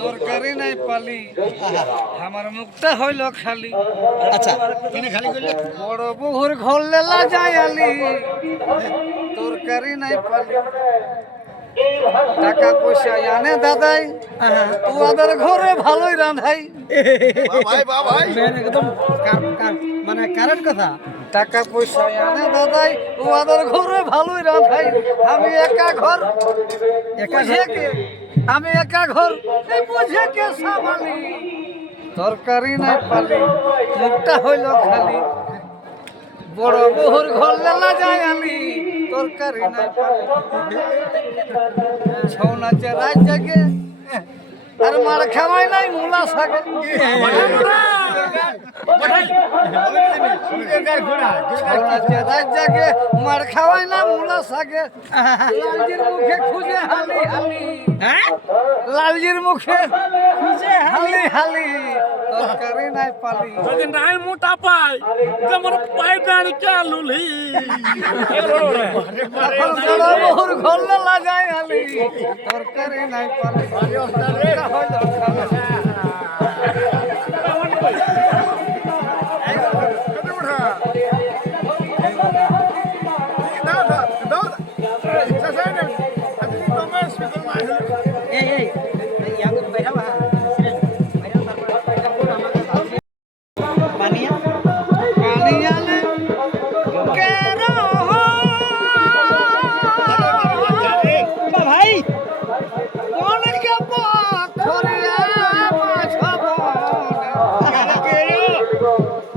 তরকারি নাই পালি। আমার মুখটা হইল খালি। আচ্ছা। বড় বহুর ঘর লেলা যায় আলি। তরকারি নাই পালি। টাকা পয়সা আনে দাদাই। তোমাদের ঘরে ভালোই রান্ধাই। একদম মানে কারেন্ট কথা। টাকা পয়সা আনে দাদাই। তোমাদের ঘরে ভালোই রান্ধাই। আমি একা ঘর। একা আমি একা ঘর তরকারি নাই পালি, মুখটা হইল খালি। বড় বহুর ঘর লেলা যায় আমি তরকারি নাই পালি। ছৌ নাচে রাত জাগে, আর মার খাওয়াই নাই মুলা সাগে মার না মুলা লালজির মুখে খুঁজে হালি হালি। হ্যাঁ? লালজির মুখে খুঁজে হালি হালি। তরকারি নাই পালি। যদি নাই মোটা পাই যেমন পাই দাঁড়ি চালুলি বহুর ঘর লেলা হালি। তরকারি নাই পালি।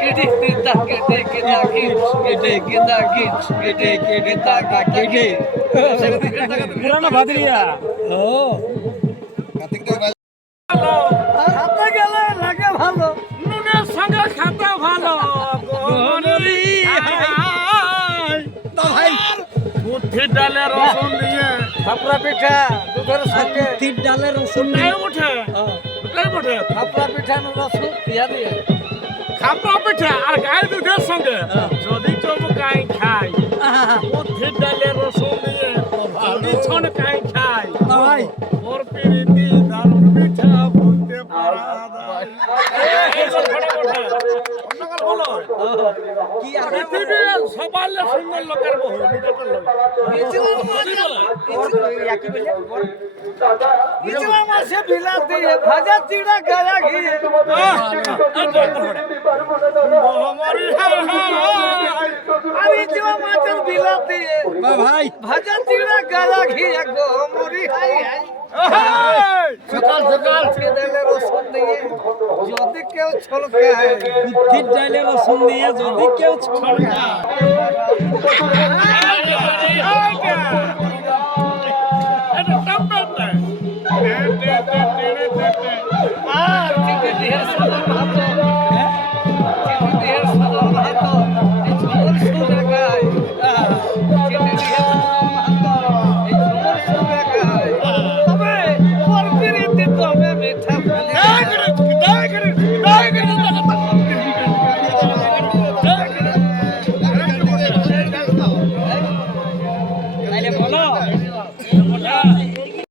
কেটে কেটা কেটে কেটা কেটে কেটা কেটে কেটে টাকা কেটে পুরানো ভাদরিয়া ও হাতে গেলে লাগে ভালো নুনের সঙ্গে খেতে ভালো গহরি ভাই বুদ্ধি ডালে রসুন দিয়ে থাপড়া পিঠা দুধের সঙ্গে তিন ডালের রসুন উঠে হ্যাঁ। তাই থাপড়া পিঠা রসুন দিয়া দিয়ে খাপা পিঠে আর গায়ের দুধের সঙ্গে হ্যাঁ। যদি চমকাই খাই আহা, বুদ্ধি ডালে রসুন দিয়ে যদি ছনকাই খাই ভাই। ওর পিরিতি দারুণ পিঠা বলতে পারা যায়। সবার সুন্দর লোকের বহু নিজেদের লোক। ভাই। ভাজা চিড়া গায়া ঘিয়ে গো মরি হাই হাই। সকাল সকাল। খেদেলে রসুন দিয়ে যদি কেউ ছলকায়। বুদ্ধির ডালে রসুন দিয়ে যদি কেউ আর ভাত।